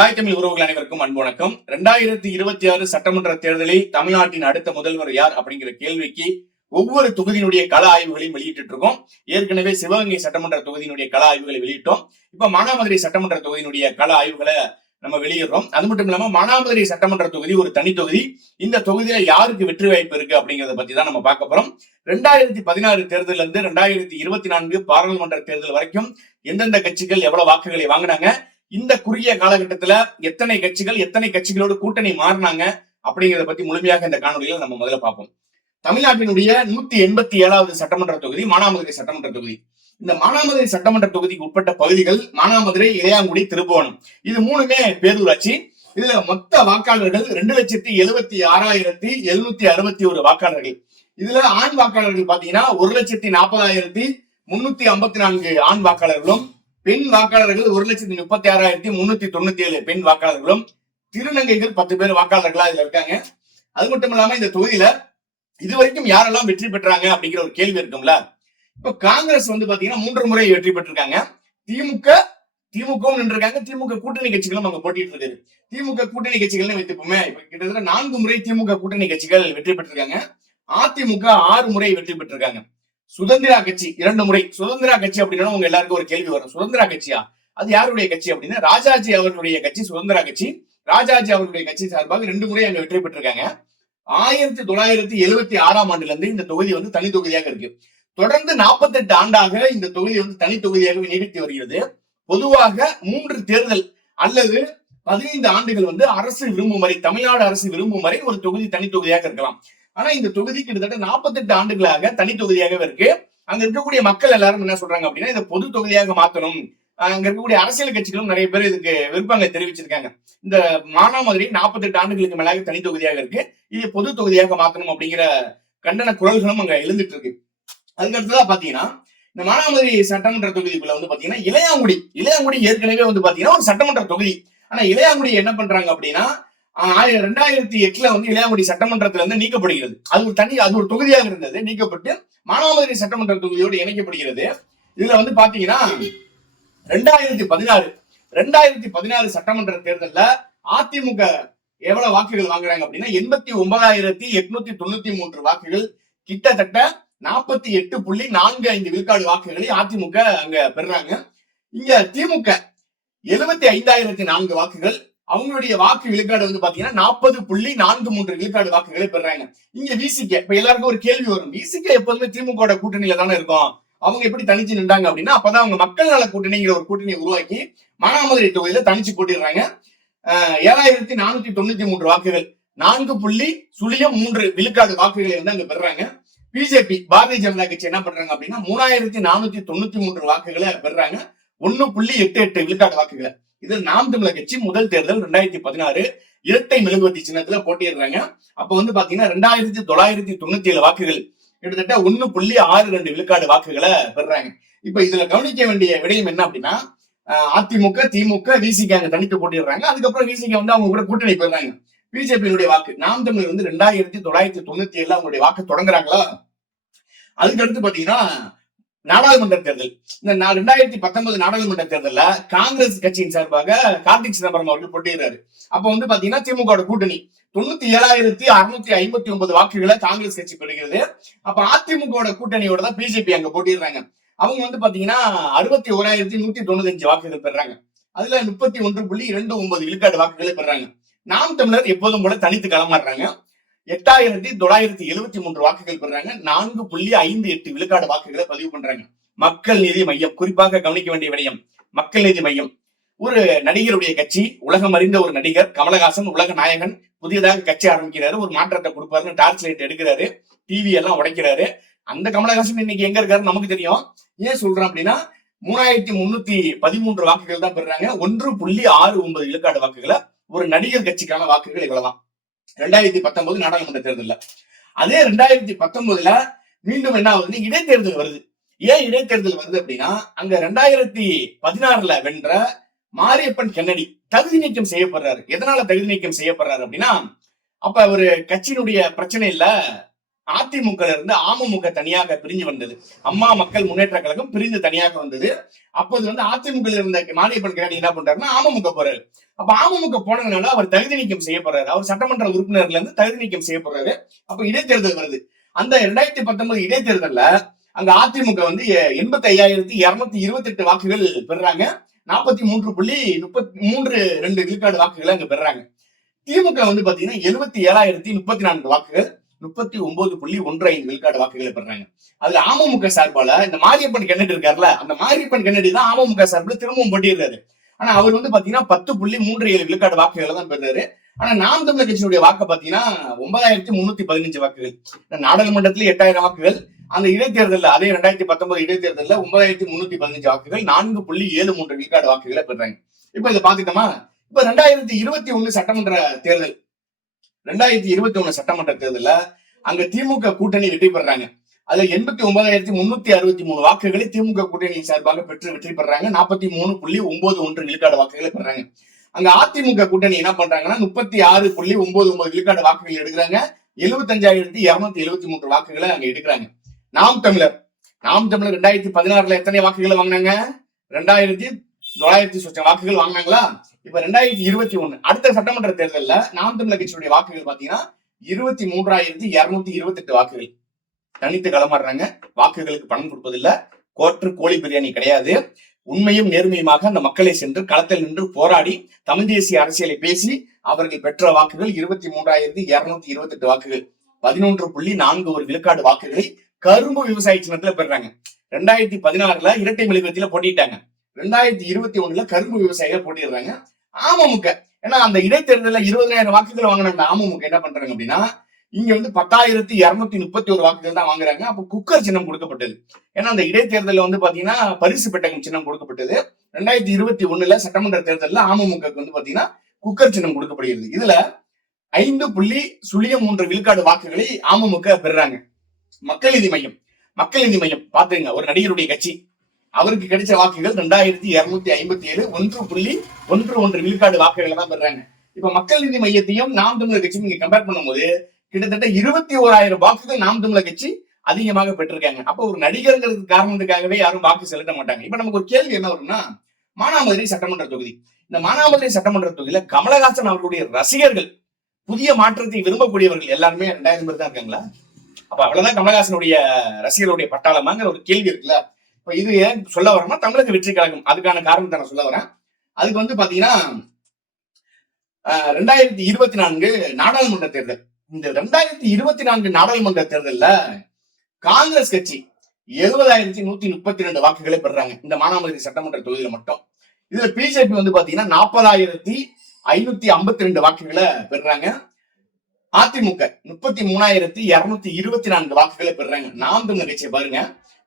தாய் தமிழ் உறவுகள் அனைவருக்கும் அன்பு வணக்கம். 2026 சட்டமன்ற தேர்தலில் தமிழ்நாட்டின் அடுத்த முதல்வர் யார் அப்படிங்கிற கேள்விக்கு ஒவ்வொரு தொகுதியினுடைய கள ஆய்வுகளையும் வெளியிட்டு இருக்கோம். ஏற்கனவே சிவகங்கை சட்டமன்ற தொகுதியினுடைய கள ஆய்வுகளை வெளியிட்டோம். இப்ப மானாமதுரை சட்டமன்ற தொகுதியினுடைய கள ஆய்வுகளை நம்ம வெளியிடுறோம். அது மட்டும் இல்லாம மானாமதுரை சட்டமன்ற தொகுதி ஒரு தனி தொகுதி. இந்த தொகுதியில யாருக்கு வெற்றி வாய்ப்பு இருக்கு அப்படிங்கறத பத்தி தான் நம்ம பார்க்க போறோம். 2016 தேர்தலில் இருந்து 2024 பாராளுமன்ற தேர்தல் வரைக்கும் எந்தெந்த கட்சிகள் எவ்வளவு வாக்குகளை வாங்கினாங்க, இந்த குறுகிய காலகட்டத்துல எத்தனை கட்சிகளோடு கூட்டணி மாறினாங்க அப்படிங்கறத பத்தி முழுமையாக இந்த காணொலியில நம்ம முதல்ல பார்ப்போம். தமிழ்நாட்டினுடைய 187வது சட்டமன்ற தொகுதி மானாமதுரை சட்டமன்ற தொகுதி. இந்த மானாமதுரை சட்டமன்ற தொகுதிக்கு உட்பட்ட பகுதிகள் மானாமதுரை, இளையாங்குடி, திருப்புவனம். இது மூணுமே பேரூராட்சி. இதுல மொத்த வாக்காளர்கள் 2,76,761 வாக்காளர்கள். இதுல ஆண் வாக்காளர்கள் பாத்தீங்கன்னா 1,40,354 ஆண் வாக்காளர்களும், பெண் வாக்காளர்கள் 1,36,397 பெண் வாக்காளர்களும், திருநங்கைகள் 10 பேர் வாக்காளர்களா இதுல இருக்காங்க. அது மட்டும் இல்லாம இந்த தொகுதியில இதுவரைக்கும் யாரெல்லாம் வெற்றி பெற்றாங்க அப்படிங்கிற ஒரு கேள்வி இருக்கும்ல. இப்ப காங்கிரஸ் பாத்தீங்கன்னா 3 முறை வெற்றி பெற்றிருக்காங்க. திமுகவும் நின்றுருக்காங்க. திமுக கூட்டணி கட்சிகளும் அங்க போட்டிட்டு இருக்கு. திமுக கூட்டணி கட்சிகள் வைத்துப்போமே, இப்ப கிட்டத்தட்ட 4 முறை திமுக கூட்டணி கட்சிகள் வெற்றி பெற்றிருக்காங்க. அதிமுக 6 முறை வெற்றி பெற்றிருக்காங்க. சுதந்திரா கட்சி 2 முறை. சுதந்திரா கட்சி அப்படின்னா உங்க எல்லாருக்கும் ஒரு கேள்வி வரும், சுதந்திரா கட்சியா, அது யாருடைய கட்சி அப்படின்னா ராஜாஜி அவர்களுடைய கட்சி சுதந்திரா கட்சி. ராஜாஜி அவர்களுடைய கட்சி சார்பாக 2 முறை அங்க வெற்றி பெற்றிருக்காங்க. 1976ஆம் ஆண்டுல இருந்து இந்த தொகுதி தனி தொகுதியாக இருக்கு. தொடர்ந்து 48 ஆண்டாக இந்த தொகுதி தனி தொகுதியாக நீடித்து வருகிறது. பொதுவாக 3 தேர்தல் அல்லது 15 ஆண்டுகள் அரசு விரும்பும் வரை, தமிழ்நாடு அரசு விரும்பும் வரை ஒரு தொகுதி தனி தொகுதியாக இருக்கலாம். ஆனா இந்த தொகுதி கிட்டத்தட்ட 48 ஆண்டுகளாக தனி தொகுதியாகவே இருக்கு. அங்க இருக்கக்கூடிய மக்கள் எல்லாரும் என்ன சொல்றாங்க அப்படின்னா, இதை பொது தொகுதியாக மாத்தணும். அங்க இருக்கக்கூடிய அரசியல் கட்சிகளும் நிறைய பேர் இதுக்கு விருப்பங்களை தெரிவிச்சிருக்காங்க. இந்த மானாமதுரை 48 ஆண்டுகளுக்கு மேலாக தனி தொகுதியாக இருக்கு, இது பொது தொகுதியாக மாத்தணும் அப்படிங்கிற கண்டன குரல்களும் அங்க எழுந்துட்டு இருக்கு. அதுக்கடுத்ததா பாத்தீங்கன்னா, இந்த மானாமதுரை சட்டமன்ற தொகுதிக்குள்ள பாத்தீங்கன்னா இளையாங்குடி ஏற்கனவே பாத்தீங்கன்னா ஒரு சட்டமன்ற தொகுதி. ஆனா இளையாங்குடி என்ன பண்றாங்க அப்படின்னா 2008 இளையாங்குடி சட்டமன்றத்துல இருந்து நீக்கப்படுகிறது. அது ஒரு தொகுதியாக இருந்தது, நீக்கப்பட்டு மானாமதுரை சட்டமன்ற தொகுதியோடு இணைக்கப்படுகிறது. இதுல பாத்தீங்கன்னா 2016 சட்டமன்ற தேர்தல்ல அதிமுக எவ்வளவு வாக்குகள் வாங்குறாங்க அப்படின்னா 89,893 வாக்குகள், கிட்டத்தட்ட 48.45 விழுக்காடு வாக்குகளை அதிமுக அங்க பெறாங்க. இங்க திமுக 75,004 வாக்குகள், அவங்களுடைய வாக்கு விழுக்காடு பாத்தீங்கன்னா 40.43 விழுக்காடு வாக்குகளை பெறாங்க. இங்க விசிக, இப்ப எல்லாருக்கும் ஒரு கேள்வி வரும், விசிக எப்போதுமே திமுக கூட்டணியில தானே இருக்கும், அவங்க எப்படி தனிச்சு நின்றாங்க அப்படின்னா, அப்பதான் அவங்க மக்கள் நல கூட்டணிங்கிற ஒரு கூட்டணியை உருவாக்கி மானாமதுரை தொகுதியில தனிச்சு போட்டிடுறாங்க. 7,493 வாக்குகள், 4.03 விழுக்காடு வாக்குகளை அங்க பெறாங்க. பிஜேபி, பாரதிய ஜனதா கட்சி என்ன பண்றாங்க அப்படின்னா 3,493 வாக்குகளை பெறாங்க, 1.88 விழுக்காடு வாக்குகளை. இது நாம் தமிழர் கட்சி முதல் தேர்தல் 2016 இரட்டை மெழுகுவர்த்தி சின்னத்துல போட்டிடுறாங்க. அப்ப பாத்தீங்கன்னா 2,997 வாக்குகள், கிட்டத்தட்ட 1.62 விழுக்காடு வாக்குகளை பெறாங்க. இப்ப இதுல கவனிக்க வேண்டிய விடயம் என்ன அப்படின்னா, அதிமுக, திமுக, விசிக அங்க தனித்து போட்டிடுறாங்க. அதுக்கப்புறம் விசிக அவங்க கூட கூட்டணி பெறாங்க. பிஜேபியினுடைய வாக்கு, நாம் தமிழர் 2,997 அவங்களுடைய வாக்கு தொடங்குறாங்களா. அதுக்கடுத்து பாத்தீங்கன்னா நாடாளுமன்ற தேர்தல். இந்த 2019 நாடாளுமன்ற தேர்தல்ல காங்கிரஸ் கட்சியின் சார்பாக கார்த்திக் சிதம்பரம் அவர்கள் போட்டியிடுறாரு. அப்ப பாத்தீங்கன்னா திமுக கூட்டணி 97,659 வாக்குகளை காங்கிரஸ் கட்சி பெறுகிறது. அப்ப அதிமுக கூட்டணியோட தான் பிஜேபி அங்க போட்டிடுறாங்க. அவங்க பாத்தீங்கன்னா 61,195 வாக்குகள் பெறாங்க. அதுல 31.29 விழுக்காடு வாக்குகளை பெறாங்க. நாம் தமிழர் எப்போதும் போல தனித்து களமாடுறாங்க. 8,973 வாக்குகள் பெறாங்க, 4.58 விழுக்காடு வாக்குகளை பதிவு பண்றாங்க. மக்கள் நீதி மையம், குறிப்பாக கவனிக்க வேண்டிய விடயம், மக்கள் நீதி மையம் ஒரு நடிகருடைய கட்சி. உலகம் அறிந்த ஒரு நடிகர் கமலஹாசன், உலக நாயகன், புதியதாக கட்சி ஆரம்பிக்கிறாரு, ஒரு மாற்றத்தை கொடுப்பாருன்னு டார்ச் லைட் எடுக்கிறாரு, டிவி எல்லாம் உடைக்கிறாரு. அந்த கமலஹாசன் இன்னைக்கு எங்க இருக்காரு நமக்கு தெரியும். ஏன் சொல்றேன் அப்படின்னா 3,313 வாக்குகள் தான் பெறாங்க, 1.69 விழுக்காடு வாக்குகளை. ஒரு நடிகர் கட்சிக்கான வாக்குகள் இவ்வளவுதான் 2019 நாடாளுமன்ற தேர்தல்ல. அதே 2019 மீண்டும் என்ன ஆகுது, இடைத்தேர்தல் வருது. ஏன் இடைத்தேர்தல் வருது அப்படின்னா, அங்க 2016 வென்ற மாரியப்பன் கென்னடி தகுதி நீக்கம் செய்யப்படுறாரு. எதனால தகுதி நீக்கம் செய்யப்படுறாரு அப்படின்னா, அப்ப ஒரு கட்சியினுடைய பிரச்சனை இல்ல, அதிமுக இருந்து அமமுக தனியாக பிரிஞ்சு வந்தது. அம்மா மக்கள் முன்னேற்ற கழகம் பிரிந்து தனியாக வந்தது. அப்போது வந்து அதிமுக இருந்த மாரியப்பன் கிராடி என்ன பண்றாருன்னா அமமுக போறாரு. அப்ப அமமுக போனதுனால அவர் தகுதி நீக்கம் செய்யப்படுறாரு. அவர் சட்டமன்ற உறுப்பினர்ல இருந்து தகுதி நீக்கம் செய்யப்படுறாரு. அப்ப இடைத்தேர்தல் வருது. அந்த 2019 இடைத்தேர்தல்ல அங்க அதிமுக வந்து 85,228 வாக்குகள் பெறாங்க. 43.32 விழுக்காடு வாக்குகளை அங்க பெறாங்க. திமுக வந்து பாத்தீங்கன்னா 77,034 வாக்குகள் 39.15 விழுக்காடு வாக்குகளை பெறாங்க. அதுல அமமுக சார்பால இந்த மாரியப்பன் கென்னடி இருக்காருல்ல, அந்த மாரியப்பன் கென்னடி தான் அமமுக சார்பில் திரும்பவும் போட்டிடுறாரு. ஆனா அவர் வந்து பாத்தீங்கன்னா 10.37 விழுக்காடு வாக்குகளை தான் பெறாரு. ஆனா நாம் தமிழர் கட்சியுடைய வாக்கு பாத்தீங்கன்னா 9,315 வாக்குகள். நாடாளுமன்றத்துல 8,000 வாக்குகள், அந்த இடைத்தேர்தல் அதே 2019 இடைத்தேர்தல்ல 9,315 வாக்குகள் 4.73 விழுக்காடு வாக்குகளை பெறாங்க. இப்ப இதை பாத்துட்டோமா? இப்ப 2021 சட்டமன்ற தேர்தல் 2021 சட்டமன்ற தேர்தல்ல அங்க திமுக கூட்டணி வெற்றி பெறாங்க. அதுல 89,363 வாக்குகளை திமுக கூட்டணி சார்பாக பெற்று வெற்றி பெறாங்க. 43.91 விழுக்காடு வாக்குகளை பெறாங்க. அங்க அதிமுக கூட்டணி என்ன பண்றாங்கன்னா 36.99 விழுக்காடு வாக்குகள் எடுக்கிறாங்க. 75,273 வாக்குகளை அங்க எடுக்கிறாங்க. நாம் தமிழர் 2016 எத்தனை வாக்குகளை வாங்கினாங்க? 2,900 வாக்குகள் வாங்கினாங்களா? இப்ப 2021 அடுத்த சட்டமன்ற தேர்தல்ல நாம் தமிழர் கட்சியுடைய வாக்குகள் பாத்தீங்கன்னா 23,228 வாக்குகள். தனித்து களமாடுறாங்க. வாக்குகளுக்கு பணம் கொடுப்பதில்லை. கோழி பிரியாணி கிடையாது. உண்மையும் நேர்மையுமாக அந்த மக்களை சென்று களத்தில் நின்று போராடி தமிழ் தேசிய அரசியலை பேசி அவர்கள் பெற்ற வாக்குகள் 23,228 வாக்குகள். 11.41 விழுக்காடு வாக்குகளை கரும்பு விவசாய சின்னத்துல பெறாங்க. 2016 இரட்டை மெழுகுவர்த்தியில போட்டிட்டாங்க. 2021 கரும்பு விவசாயிகள் போட்டிடுறாங்க. அமமுக ஏன்னா அந்த இடைத்தேர்தலில் 20,000 வாக்குகள் வாங்கின அமமுக என்ன பண்றாங்க அப்படின்னா இங்க வந்து 10,231 வாக்குகள் தான் வாங்குறாங்க. அப்ப குக்கர் சின்னம் கொடுக்கப்பட்டது. ஏன்னா அந்த இடைத்தேர்தலில் வந்து பாத்தீங்கன்னா பரிசு பெட்டகம் சின்னம் கொடுக்கப்பட்டது. 2021 சட்டமன்ற தேர்தலில் அமமுக வந்து பாத்தீங்கன்னா குக்கர் சின்னம் கொடுக்கப்படுகிறது. இதுல 5.03 விழுக்காடு வாக்குகளை அமமுக பெறாங்க. மக்கள் நீதி மையம் பாத்துங்க, ஒரு நடிகருடைய கட்சி, அவருக்கு கிடைச்ச வாக்குகள் 2,257 1.11 விழுக்காடு வாக்குகளை தான் பெறாங்க. இப்ப மக்கள் நீதி மையத்தையும் நாம் தமிழர் கட்சியும் நீங்க கம்பேர் பண்ணும்போது கிட்டத்தட்ட 21,000 வாக்குகள் நாம் தமிழர் கட்சி அதிகமாக பெற்றிருக்காங்க. அப்ப ஒரு நடிகருங்கிறது காரணத்துக்காகவே யாரும் வாக்கு செலுத்த மாட்டாங்க. இப்ப நமக்கு ஒரு கேள்வி என்ன வரும்னா, மானாமதுரை சட்டமன்ற தொகுதி, இந்த மானாமதுரை சட்டமன்ற தொகுதியில கமலஹாசன் அவர்களுடைய ரசிகர்கள், புதிய மாற்றத்தை விரும்பக்கூடியவர்கள் எல்லாருமே 2,000 பேர் தான் இருக்காங்களா? அப்ப அவ்வளவுதான் கமலஹாசனுடைய ரசிகர்களுடைய பட்டாளமாங்கிற ஒரு கேள்வி இருக்குல்ல. இப்ப இது ஏன் சொல்ல வரேன்னா தமிழக வெற்றி கழகம் அதுக்கான காரணத்தை நான் சொல்ல வரேன். அதுக்கு வந்து பாத்தீங்கன்னா 2024 நாடாளுமன்ற தேர்தல், இந்த 2024 நாடாளுமன்ற தேர்தல்ல காங்கிரஸ் கட்சி 70,132 வாக்குகளை பெறாங்க இந்த மானாமதுரை சட்டமன்ற தொகுதியில மட்டும். இதுல பிஜேபி வந்து பாத்தீங்கன்னா 40,552 வாக்குகளை பெறாங்க. அதிமுக 33,224 வாக்குகளை பெறாங்க. நாம் தமிழர் கட்சியை பாருங்க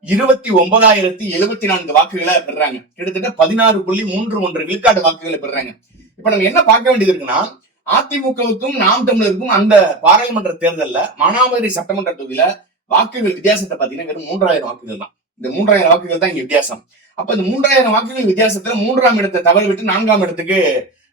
29,074 வாக்குகளை பெறாங்க. கிட்டத்தட்ட 16.31 விழுக்காடு வாக்குகளை பெறாங்க. இப்ப நம்ம என்ன பார்க்க வேண்டியது இருக்குன்னா, அதிமுகவுக்கும் நாம் தமிழருக்கும் அந்த பாராளுமன்ற தேர்தல்ல மானாமதுரை சட்டமன்ற தொகுதியில வாக்குகள் வித்தியாசத்தை பாத்தீங்கன்னா வெறும் 3,000 வாக்குகள் தான். இந்த 3,000 வாக்குகள் தான் இங்க வித்தியாசம். அப்ப இந்த 3,000 வாக்குகள் வித்தியாசத்துல 3ஆம் இடத்தை தவறு விட்டு 4ஆம் இடத்துக்கு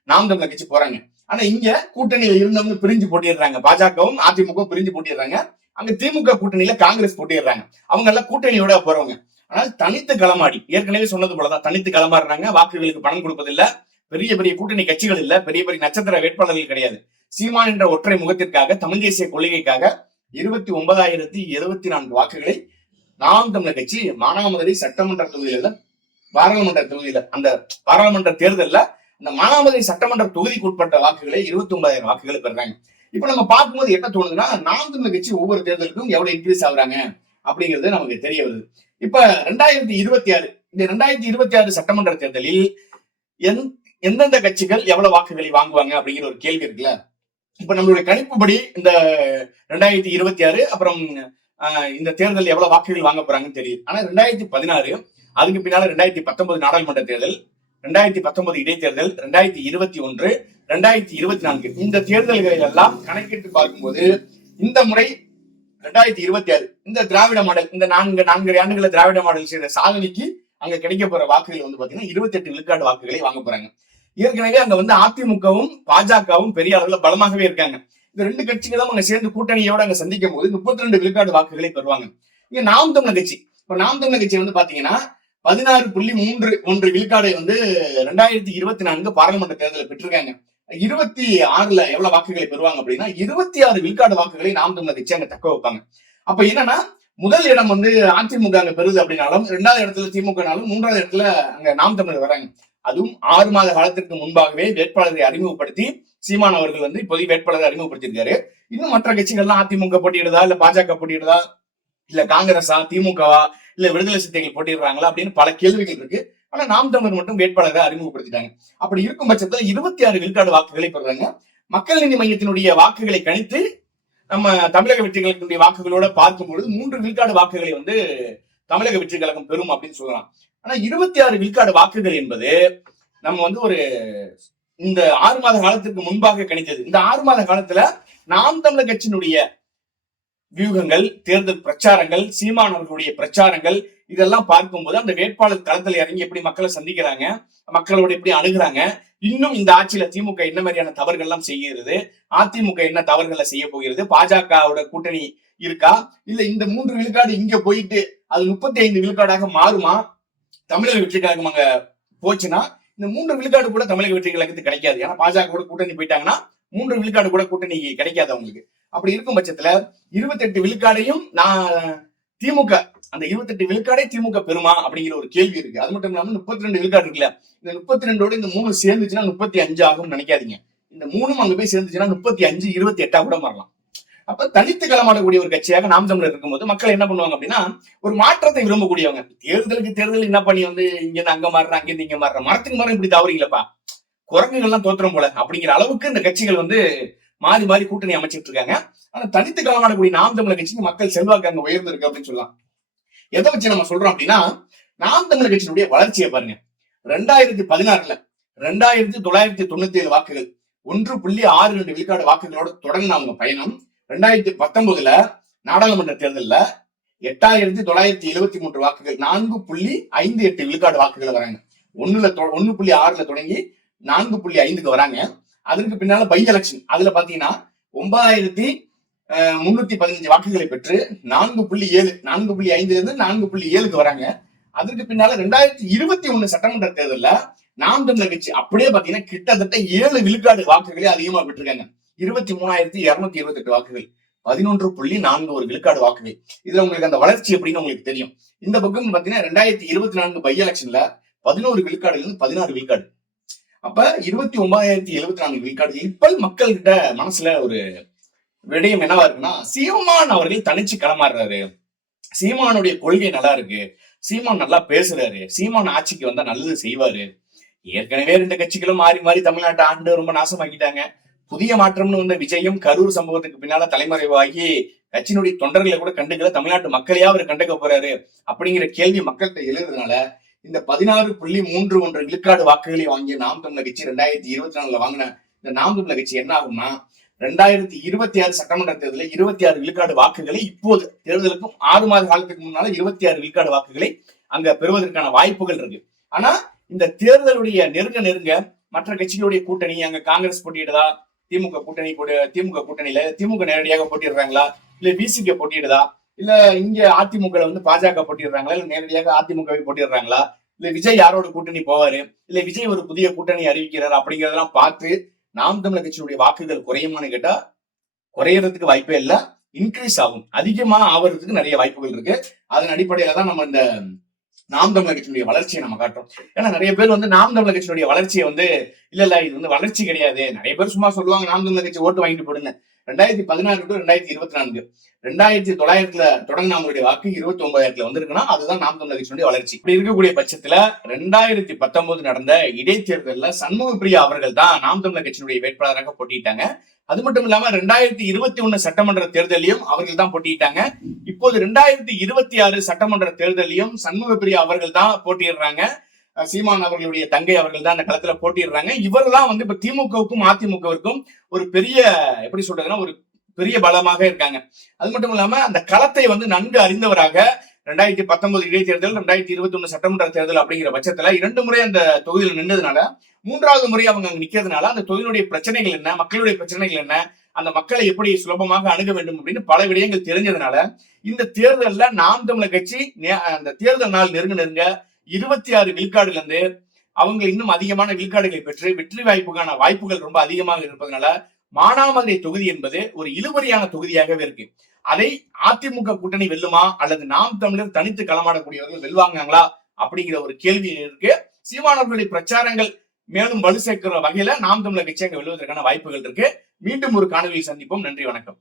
நாம் தமிழர் கட்சி போறாங்க. ஆனா இங்க கூட்டணியில இருந்தவங்க பிரிஞ்சு போட்டிடுறாங்க. பாஜகவும் அதிமுகவும் பிரிஞ்சு போட்டிடுறாங்க. அங்க திமுக கூட்டணியில காங்கிரஸ் போட்டிடுறாங்க. அவங்க எல்லாம் கூட்டணியோட போறவங்க. ஆனால் தனித்து களமாடி, ஏற்கனவே சொன்னது போலதான் தனித்து களமாடுறாங்க. வாக்குகளுக்கு பணம் கொடுப்பதில்லை. பெரிய பெரிய கூட்டணி கட்சிகள் இல்ல, பெரிய பெரிய நட்சத்திர வேட்பாளர்கள் கிடையாது. சீமான் என்ற ஒற்றை முகத்திற்காக, தமிழ் தேசிய கொள்கைக்காக 29,074 வாக்குகளை நாம் தமிழர் கட்சி மானாமதுரை சட்டமன்ற தொகுதியில, பாராளுமன்ற தொகுதியில, அந்த பாராளுமன்ற தேர்தல்ல அந்த மானாமதுரை சட்டமன்ற தொகுதிக்கு உட்பட்ட வாக்குகளை 29,000 வாக்குகளை பெறாங்க. இப்ப நம்ம பார்க்கும்போது என்ன தோணுதுன்னா, நாம் தமிழர் கட்சி ஒவ்வொரு தேர்தலுக்கும் எவ்வளவு இன்க்ரீஸ் ஆகுறாங்க அப்படிங்கிறது நமக்கு தெரிய வருது. இப்ப 2026 இந்த 2026 சட்டமன்ற தேர்தலில் எந்தெந்த கட்சிகள் எவ்வளவு வாக்குகளை வாங்குவாங்க அப்படிங்கிற ஒரு கேள்வி இருக்குல்ல. இப்ப நம்மளுடைய கணிப்புப்படி இந்த 2026 அப்புறம் இந்த தேர்தல் எவ்வளவு வாக்குகள் வாங்க போறாங்கன்னு தெரியும். ஆனா 2016 அதுக்கு பின்னால 2019 நாடாளுமன்ற தேர்தல், 2019 இடைத்தேர்தல், 2021, 2024 இந்த தேர்தல்களை எல்லாம் கணக்கிட்டு பார்க்கும்போது இந்த முறை 2026 இந்த திராவிட மாடல், இந்த நான்கு ஆண்டுகள திராவிட மாடல் செய்த சாதனைக்கு அங்க கிடைக்க போற வாக்குகள் வந்து பாத்தீங்கன்னா 28 விழுக்காடு வாக்குகளை வாங்க போறாங்க. ஏற்கனவே அங்க வந்து அதிமுகவும் பாஜகவும் பெரிய அளவுல பலமாகவே இருக்காங்க. இந்த ரெண்டு கட்சிகளும் அங்க சேர்ந்து கூட்டணியோட அங்க சந்திக்கும் போது 32 விழுக்காடு வாக்குகளை பெறுவாங்க. இங்க நாம் தமிழர் கட்சி, இப்ப நாம் தமிழர் கட்சி வந்து பாத்தீங்கன்னா 16.31 விழுக்காடை வந்து 2024 பாராளுமன்ற தேர்தலில் பெற்றிருக்காங்க. 26ல எவ்வளவு வாக்குகளை பெறுவாங்க அப்படின்னா 26 விழுக்காடு வாக்குகளை நாம் தமிழர் கட்சி அங்க தக்க வைப்பாங்க. அப்ப என்னன்னா முதல் இடம் வந்து அதிமுக அங்க பெறுது அப்படின்னாலும், 2வது இடத்துல திமுகனாலும், 3வது இடத்துல அங்க நாம் தமிழர் வராங்க. அதுவும் 6 மாத காலத்திற்கு முன்பாகவே வேட்பாளரை அறிமுகப்படுத்தி சீமான் அவர்கள் வந்து இப்போதைக்கு வேட்பாளரை அறிமுகப்படுத்தியிருக்காரு. இன்னும் மற்ற கட்சிகள்லாம் அதிமுக போட்டியிடுதா, இல்ல பாஜக போட்டியிடுதா, இல்ல காங்கிரஸா, திமுகவா, இல்ல விடுதலை சிறுத்தைகள் போட்டிடுறாங்களா அப்படின்னு பல கேள்விகள் இருக்கு. ஆனா நாம் தமிழர் மட்டும் வேட்பாளரை அறிமுகப்படுத்திட்டாங்க. அப்படி இருக்கும் பட்சத்துல 26 விழுக்காடு வாக்குகளை பெறுறாங்க. மக்கள் நீதி மையத்தினுடைய வாக்குகளை கணித்து நம்ம தமிழக வெற்றி கழகத்தினுடைய வாக்குகளோட பார்க்கும்பொழுது 3 விழுக்காடு வாக்குகளை வந்து தமிழக வெற்றி கழகம் பெறும் அப்படின்னு சொல்லலாம். ஆனா 26 விழுக்காடு வாக்குகள் என்பது நம்ம வந்து ஒரு இந்த 6 மாத காலத்திற்கு முன்பாக கணித்தது. இந்த 6 மாத காலத்துல நாம் தமிழர் கட்சியினுடைய வியூகங்கள், தேர்தல் பிரச்சாரங்கள், சீமான் அவர்களுடைய பிரச்சாரங்கள் இதெல்லாம் பார்க்கும்போது அந்த வேட்பாளர் களத்தில் இறங்கி எப்படி மக்களை சந்திக்கிறாங்க, மக்களோட எப்படி அணுகுறாங்க, இன்னும் இந்த ஆட்சியில திமுக என்ன மாதிரியான தவறுகள் எல்லாம் செய்கிறது, அதிமுக என்ன தவறுகளை செய்ய போகிறது, பாஜகவோட கூட்டணி இருக்கா, இல்ல இந்த 3 விழுக்காடு இங்க போயிட்டு அது 35 விழுக்காடாக மாறுமா, தமிழக வெற்றி கழகம் அங்க போச்சுன்னா இந்த 3 விழுக்காடு கூட தமிழக வெற்றி கழகத்துக்கு கிடைக்காது. ஏன்னா பாஜக கூட்டணி போயிட்டாங்கன்னா 3 விழுக்காடு கூட கூட்டணி கிடைக்காது அவங்களுக்கு. அப்படி இருக்கும் பட்சத்துல 28 விழுக்காடையும் நான் திமுக அந்த 28 விழுக்காடே திமுக பெருமா அப்படிங்கிற ஒரு கேள்வி இருக்கு. அது மட்டும் இல்லாம 32 விழுக்காடு இருக்குல்ல, இந்த 32ஓட இந்த 3 சேர்ந்துச்சுன்னா 35 ஆகும் நினைக்காதீங்க. இந்த 3ம் அங்க போய் சேர்ந்துச்சுன்னா 35 28 கூட மாறலாம். அப்ப தனித்து களமாடக்கூடிய ஒரு கட்சியாக நாம் தமிழர் இருக்கும்போது மக்கள் என்ன பண்ணுவாங்க அப்படின்னா ஒரு மாற்றத்தை விரும்பக்கூடியவங்க. தேர்தலுக்கு தேர்தல் என்ன பண்ணி வந்து இங்க இருந்து அங்க மாறுற, அங்க இருந்து இங்க மாறுற, மரத்துக்கு மரம் இப்படி தவறீங்களப்பா, குரங்குகள்லாம் தோற்றம் போல அப்படிங்கிற அளவுக்கு இந்த கட்சிகள் வந்து மாறி மாறி கூட்டணி அமைச்சிட்டு இருக்காங்க. ஆனா தனித்து களமாடக்கூடிய நாம் தமிழர் கட்சிக்கு மக்கள் செல்வாக்கு அங்க உயர்ந்திருக்கு அப்படின்னு சொல்லலாம். எதை வச்சு நம்ம சொல்றோம் அப்படின்னா நாம் தமிழர் கட்சியினுடைய வளர்ச்சியை பாருங்க. 2016ல 2997 வாக்குகள் 1.62 விழுக்காடு வாக்குகளோட தொடங்கின அவங்க பயணம் 2019ல நாடாளுமன்ற தேர்தலில் 8973 வாக்குகள் 4.58 விழுக்காடு வாக்குகள் வராங்க. 1.6ல தொடங்கி 4.5க்கு வராங்க. அதற்கு பின்னால பை எலெக்ஷன் அதுல பாத்தீங்கன்னா 9315 வாக்குகளை பெற்று 4.5ல இருந்து 4.7க்கு வராங்க. அதற்கு பின்னால 2021 சட்டமன்ற தேர்தலில் நாம் தமிழர் கட்சி அப்படியே பாத்தீங்கன்னா கிட்டத்தட்ட 7 விழுக்காடு வாக்குகளே அதிகமா பெற்றிருக்காங்க. 23,228 வாக்குகள், 11.41 விழுக்காடு வாக்குகள். இதுல உங்களுக்கு அந்த வளர்ச்சி அப்படின்னு உங்களுக்கு தெரியும். இந்த பக்கம் பாத்தீங்கன்னா 2024 பை எலெக்ஷன்ல 11 விழுக்காடுல இருந்து 16 விழுக்காடு. அப்ப 29,074 விழுக்காடு. இப்ப மக்கள் கிட்ட மனசுல ஒரு விடயம் என்னவா இருக்குன்னா சீமான் அவர்கள் தனிச்சு களமாடுறாரு, சீமானுடைய கொள்கை நல்லா இருக்கு, சீமான் நல்லா பேசுறாரு, சீமான் ஆட்சிக்கு வந்தா நல்லது செய்வாரு. ஏற்கனவே 2 கட்சிகளும் மாறி மாறி தமிழ்நாட்டை ஆண்டு ரொம்ப நாசமாக்கிட்டாங்க. புதிய மாற்றம்னு வந்த விஜயம் கரூர் சம்பவத்துக்கு பின்னால தலைமறைவாகி கட்சியினுடைய தொண்டர்களை கூட கண்டுக்கல, தமிழ்நாட்டு மக்களையா அவர் கண்டுக்க போறாரு அப்படிங்கிற கேள்வி மக்கள்கிட்ட எழுதுறதுனால இந்த 16.31 விழுக்காடு வாக்குகளை வாங்கிய நாம் தமிழர் கட்சி 2024ல வாங்கின இந்த நாம் தமிழர் கட்சி என்ன ஆகும்னா 2026 சட்டமன்ற தேர்தலில் 26 விழுக்காடு வாக்குகளை இப்போது தேர்தலுக்கும் 6 மாத காலத்துக்கு முன்னால 26 விழுக்காடு வாக்குகளை அங்க பெறுவதற்கான வாய்ப்புகள் இருக்கு. ஆனா இந்த தேர்தலுடைய நெருங்க மற்ற கட்சிகளுடைய கூட்டணி, அங்க காங்கிரஸ் போட்டியிடுதா, திமுக கூட்டணியில திமுக நேரடியாக போட்டிடுறாங்களா, இல்ல விசிக போட்டியிடுதா, இல்ல இங்க அதிமுக வந்து பாஜக போட்டிடுறாங்களா, இல்ல நேரடியாக அதிமுகவை போட்டிடுறாங்களா, இல்ல விஜய் யாரோட கூட்டணி போவாரு, இல்ல விஜய் ஒரு புதிய கூட்டணி அறிவிக்கிறார் அப்படிங்கறதெல்லாம் பார்த்து நாம் தமிழர் கட்சியுடைய வாக்குகள் குறையுமான்னு கேட்டா குறையறதுக்கு வாய்ப்பே இல்ல, இன்க்ரீஸ் ஆகும், அதிகமா ஆவறதுக்கு நிறைய வாய்ப்புகள் இருக்கு. அதன் அடிப்படையில தான் நம்ம இந்த நாம் தமிழர் கட்சியினுடைய வளர்ச்சியை நம்ம காட்டுறோம். ஏன்னா நிறைய பேர் வந்து நாம் தமிழர் கட்சியினுடைய வளர்ச்சியை வந்து இல்ல இது வந்து வளர்ச்சி கிடையாது, நிறைய பேர் சும்மா சொல்லுவாங்க நாம் தமிழர் கட்சி ஓட்டு வாங்கிட்டு போடுங்க. 2016 டு 2024 2900ல தொடங்கின அவங்களுடைய வாக்கு 29,000ல வந்திருக்குன்னா அதுதான் நாம் தமிழர் கட்சியினுடைய வளர்ச்சி. இப்படி இருக்கக்கூடிய பட்சத்துல 2019 நடந்த இடைத்தேர்தலில் சண்முக பிரியா அவர்கள் தான் நாம் தமிழர் கட்சியினுடைய வேட்பாளராக போட்டியிட்டாங்க. அது மட்டும் இல்லாம 2021 சட்டமன்ற தேர்தலையும் அவர்கள் தான் போட்டியிட்டாங்க. இப்போது 2026 சட்டமன்ற தேர்தலையும் சண்முக பிரியா அவர்கள் தான் போட்டியிடுறாங்க. சீமான் அவர்களுடைய தங்கை அவர்கள் தான் அந்த களத்துல போட்டிடுறாங்க. இவர் தான் வந்து இப்ப திமுகவுக்கும் அதிமுகவிற்கும் ஒரு பெரிய எப்படி சொல்றதுன்னா ஒரு பெரிய பலமாக இருக்காங்க. அது மட்டும் இல்லாம அந்த களத்தை வந்து நன்கு அறிந்தவராக 2019 இடைத்தேர்தல், 2021 சட்டமன்ற தேர்தல் அப்படிங்கிற பட்சத்துல 2 முறை அந்த தொகுதியில் நின்றதுனால 3வது முறை அவங்க அங்க நிக்கிறதுனால அந்த தொகுதியுடைய பிரச்சனைகள் என்ன, மக்களுடைய பிரச்சனைகள் என்ன, அந்த மக்களை எப்படி சுலபமாக அணுக வேண்டும் அப்படின்னு பல விடயங்கள் தெரிஞ்சதுனால இந்த தேர்தல்ல நாம் தமிழர் கட்சி அந்த தேர்தல் நாள் நெருங்க 26 விழுக்காடுல இருந்து அவங்க இன்னும் அதிகமான விழுக்காடுகளை பெற்று வெற்றி வாய்ப்புக்கான வாய்ப்புகள் ரொம்ப அதிகமாக இருப்பதனால மானாமதுரை தொகுதி என்பது ஒரு இழுபறியான தொகுதியாகவே இருக்கு. அதை அதிமுக கூட்டணி வெல்லுமா அல்லது நாம் தமிழர் தனித்து களமாடக்கூடியவர்கள் வெல்வாங்களா அப்படிங்கிற ஒரு கேள்வி இருக்கு. சீமானவர்களுடைய பிரச்சாரங்கள் மேலும் வலு சேர்க்கிற வகையில நாம் தமிழர் கட்சி அங்க வெல்வதற்கான வாய்ப்புகள் இருக்கு. மீண்டும் ஒரு காணொலியில் சந்திப்போம். நன்றி, வணக்கம்.